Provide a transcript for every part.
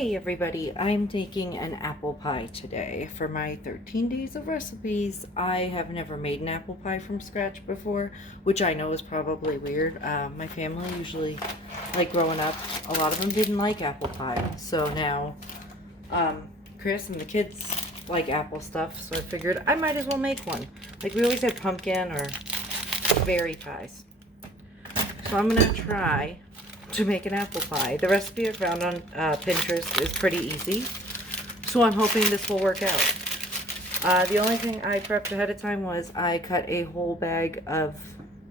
Hey everybody, I'm making an apple pie today for my 13 days of recipes. I have never made an apple pie from scratch before, which I know is probably weird. My family usually, like growing up, a lot of them didn't like apple pie. So now, Chris and the kids like apple stuff, so I figured I might as well make one. Like we always had pumpkin or berry pies. So I'm gonna try to make an apple pie. The recipe I found on Pinterest is pretty easy, so I'm hoping this will work out. The only thing I prepped ahead of time was I cut a whole bag of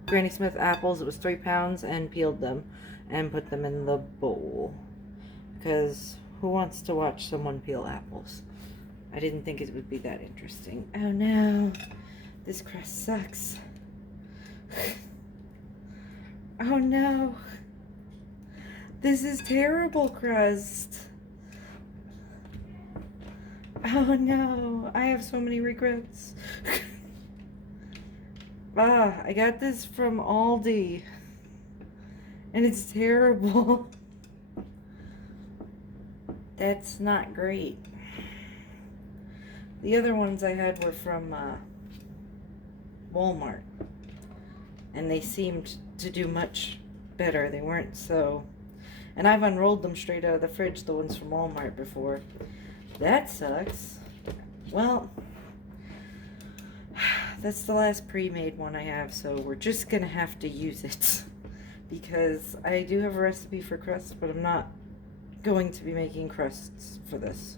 Granny Smith apples. It was 3 pounds, and peeled them and put them in the bowl, because who wants to watch someone peel apples? I didn't think it would be that interesting. Oh no, this crust sucks. Oh no. This is terrible crust. Oh no, I have so many regrets. I got this from Aldi, and it's terrible. That's not great. The other ones I had were from Walmart, and they seemed to do much better. They weren't so... And I've unrolled them straight out of the fridge, the ones from Walmart, before. That sucks. Well, that's the last pre-made one I have, so we're just gonna have to use it. Because I do have a recipe for crusts, but I'm not going to be making crusts for this,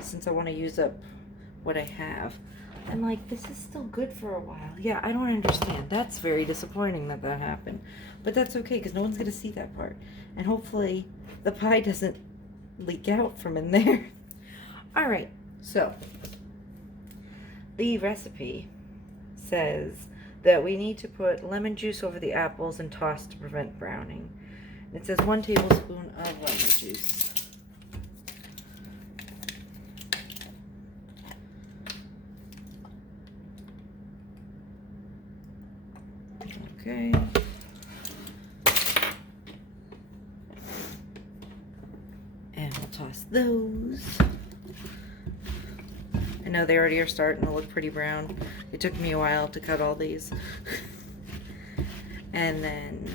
since I want to use up what I have. And like, this is still good for a while. Yeah, I don't understand. That's very disappointing that that happened. But that's okay, because no one's going to see that part. And hopefully the pie doesn't leak out from in there. Alright, so the recipe says that we need to put lemon juice over the apples and toss to prevent browning. It says 1 tablespoon of lemon juice. Okay. And we'll toss those. I know they already are starting to look pretty brown. It took me a while to cut all these. And then,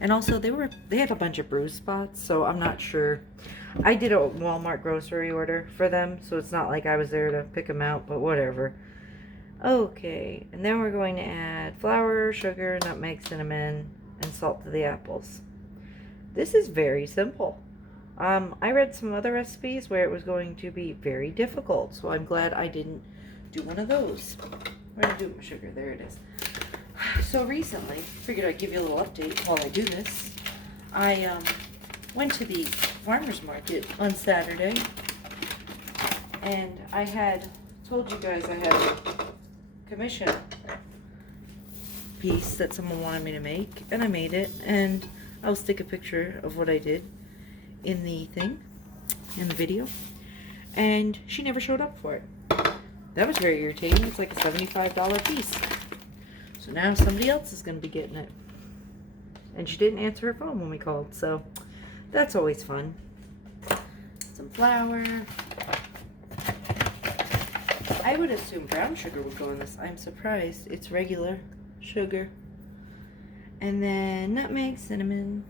and also they had a bunch of bruise spots, so I'm not sure. I did a Walmart grocery order for them, so it's not like I was there to pick them out, but whatever. Okay, and then we're going to add flour, sugar, nutmeg, cinnamon, and salt to the apples. This is very simple. I read some other recipes where it was going to be very difficult, so I'm glad I didn't do one of those. Where did I do my sugar? There it is. So recently, figured I'd give you a little update while I do this. I went to the farmer's market on Saturday, and I had told you guys I had a commission piece that someone wanted me to make, and I made it, and I'll stick a picture of what I did in the thing, in the video, and she never showed up for it. That was very irritating. It's like a $75 piece. So now somebody else is going to be getting it. And she didn't answer her phone when we called, so that's always fun. Some flour. I would assume brown sugar would go in this. I'm surprised. It's regular sugar. And then nutmeg, cinnamon.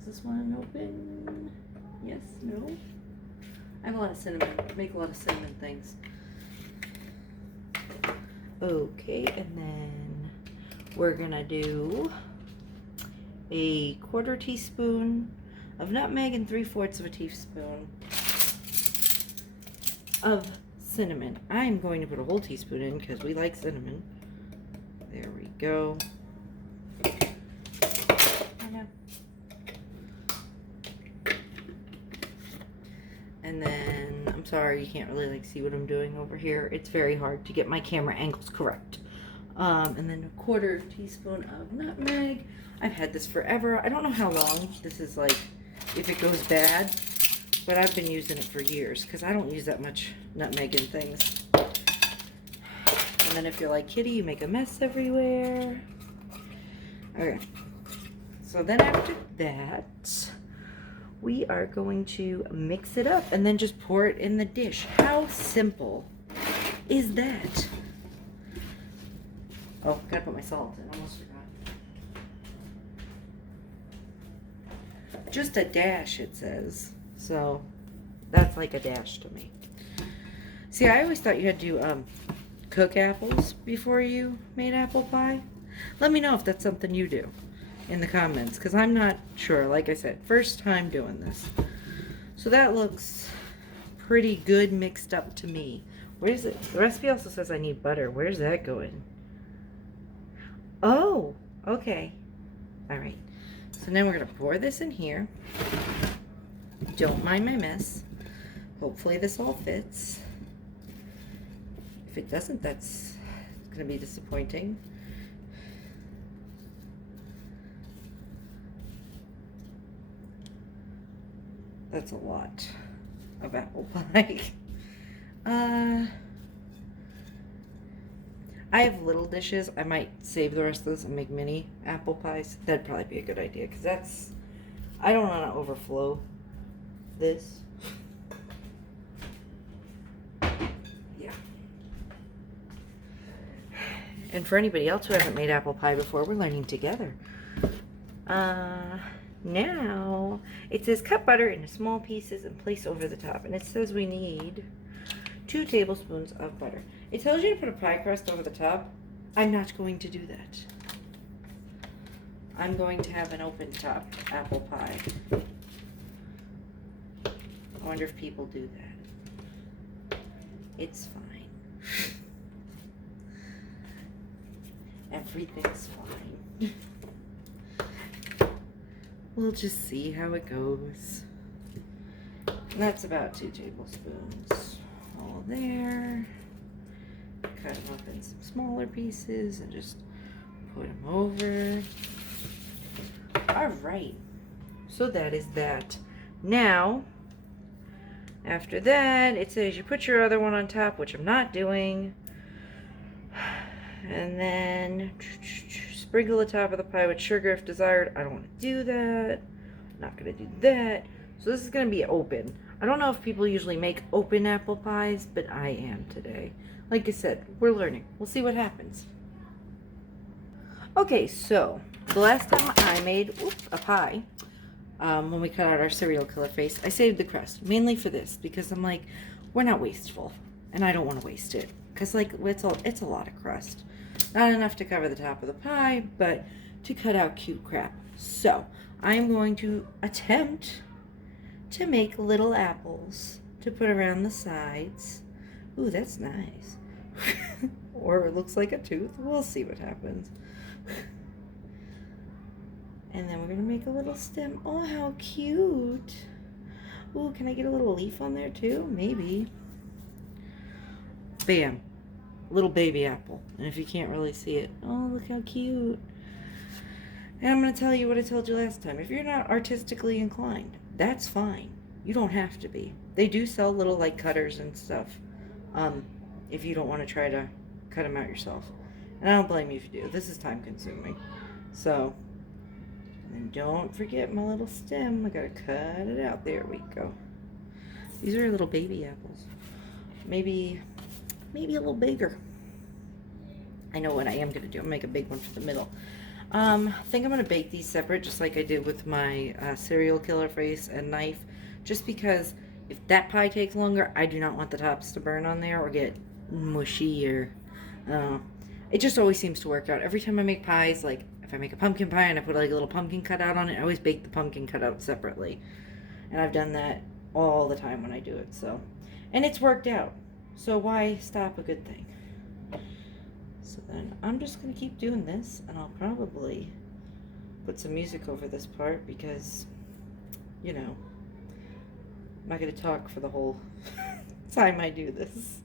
Is this one open? Yes, no? I have a lot of cinnamon. I make a lot of cinnamon things. Okay, and then we're gonna do a 1/4 teaspoon of nutmeg and 3/4 of a teaspoon of cinnamon. I'm going to put a whole teaspoon in because we like cinnamon. There we go. I know. And then, I'm sorry, you can't really like see what I'm doing over here. It's very hard to get my camera angles correct. And then a 1/4 teaspoon of nutmeg. I've had this forever. I don't know how long this is, like, if it goes bad, but I've been using it for years because I don't use that much nutmeg in things. And then if you're like Kitty, you make a mess everywhere. Okay, So then after that, we are going to mix it up and then just pour it in the dish. How simple is that? Oh, gotta put my salt in. Almost forgot. Just a dash, it says. So that's like a dash to me. See, I always thought you had to cook apples before you made apple pie. Let me know if that's something you do in the comments, because I'm not sure. Like I said, first time doing this. So that looks pretty good mixed up to me. Where is it? The recipe also says I need butter. Where's that going? Oh, okay. All right. So now we're going to pour this in here. Don't mind my mess. Hopefully this all fits. If it doesn't, that's going to be disappointing. That's a lot of apple pie. I have little dishes. I might save the rest of this and make mini apple pies. That'd probably be a good idea, because I don't want to overflow this. Yeah. And for anybody else who hasn't made apple pie before, we're learning together. Now, it says cut butter into small pieces and place over the top. And it says we need 2 tablespoons of butter. It tells you to put a pie crust over the top. I'm not going to do that. I'm going to have an open top apple pie. I wonder if people do that. It's fine. Everything's fine. We'll just see how it goes. And that's about 2 tablespoons. All there. Cut them up in some smaller pieces and just put them over. Alright. So that is that. Now, after that, it says you put your other one on top, which I'm not doing. And then sprinkle the top of the pie with sugar if desired. I don't want to do that. I'm not going to do that. So this is going to be open. I don't know if people usually make open apple pies, but I am today. Like I said, we're learning. We'll see what happens. Okay, so the last time I made a pie, when we cut out our serial killer face, I saved the crust, mainly for this, because I'm like, we're not wasteful, and I don't want to waste it, because like it's a lot of crust. Not enough to cover the top of the pie, but to cut out cute crap. So I'm going to attempt to make little apples to put around the sides. Ooh, that's nice. Or it looks like a tooth. We'll see what happens. And then we're going to make a little stem. Oh, how cute. Ooh, can I get a little leaf on there too? Maybe. Bam. Little baby apple. And if you can't really see it, oh, look how cute. And I'm going to tell you what I told you last time. If you're not artistically inclined, that's fine. You don't have to be. They do sell little like cutters and stuff. If you don't want to try to cut them out yourself. And I don't blame you if you do. This is time consuming. So, and don't forget my little stem. I gotta cut it out. There we go. These are little baby apples. Maybe a little bigger. I know what I am gonna do. I'm gonna make a big one for the middle. I think I'm gonna bake these separate, just like I did with my serial killer face and knife. Just because if that pie takes longer, I do not want the tops to burn on there or get mushy or it just always seems to work out. Every time I make pies, like if I make a pumpkin pie and I put like a little pumpkin cutout on it, I always bake the pumpkin cutout separately. And I've done that all the time when I do it. So, and it's worked out. So why stop a good thing? So then I'm just going to keep doing this, and I'll probably put some music over this part because, you know, I'm not going to talk for the whole time I do this.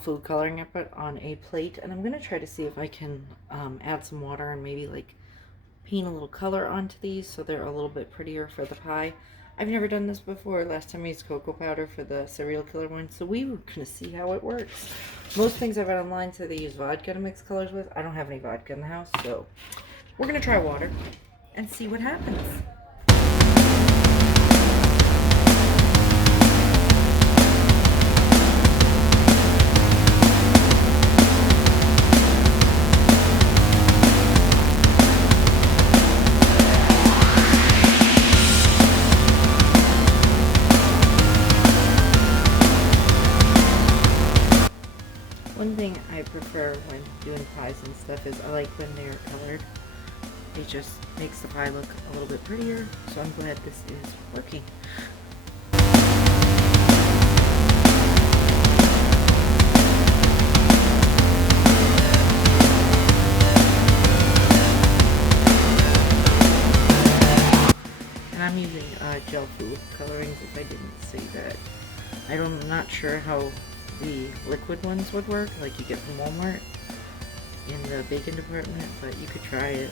food coloring I put on a plate, and I'm going to try to see if I can add some water and maybe like paint a little color onto these so they're a little bit prettier for the pie. I've never done this before. Last time I used cocoa powder for the serial killer one, so we were going to see how it works. Most things I've read online say they use vodka to mix colors with. I don't have any vodka in the house, so we're going to try water and see what happens. One thing I prefer when doing pies and stuff is I like when they're colored. It just makes the pie look a little bit prettier, so I'm glad this is working. And I'm using gel food colorings if I didn't say that. I'm not sure how the liquid ones would work, like you get from Walmart in the baking department, but you could try it.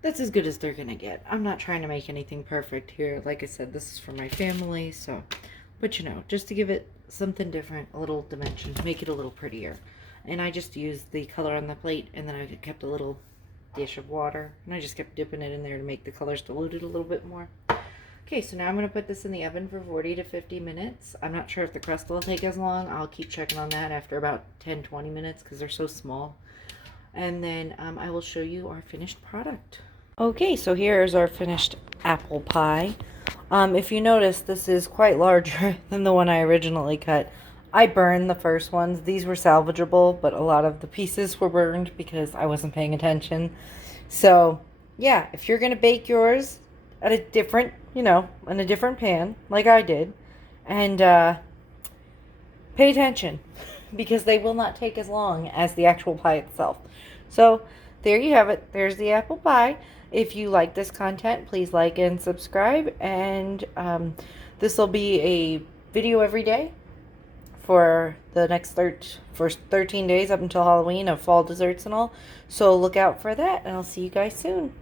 That's as good as they're gonna get. I'm not trying to make anything perfect here. Like I said, this is for my family, so, but you know, just to give it something different, a little dimension, to make it a little prettier. And I just used the color on the plate, and then I kept a little dish of water, and I just kept dipping it in there to make the colors diluted a little bit more. Okay, so now I'm gonna put this in the oven for 40 to 50 minutes. I'm not sure if the crust will take as long. I'll keep checking on that after about 10-20 minutes because they're so small. And then I will show you our finished product. Okay, so here's our finished apple pie. If you notice, this is quite larger than the one I originally cut. I burned the first ones. These were salvageable, but a lot of the pieces were burned because I wasn't paying attention. So, yeah, if you're going to bake yours at a different, in a different pan, like I did, and pay attention because they will not take as long as the actual pie itself. So, there you have it. There's the apple pie. If you like this content, please like and subscribe. And this will be a video every day for the next 13 days up until Halloween of fall desserts and all. So look out for that, and I'll see you guys soon.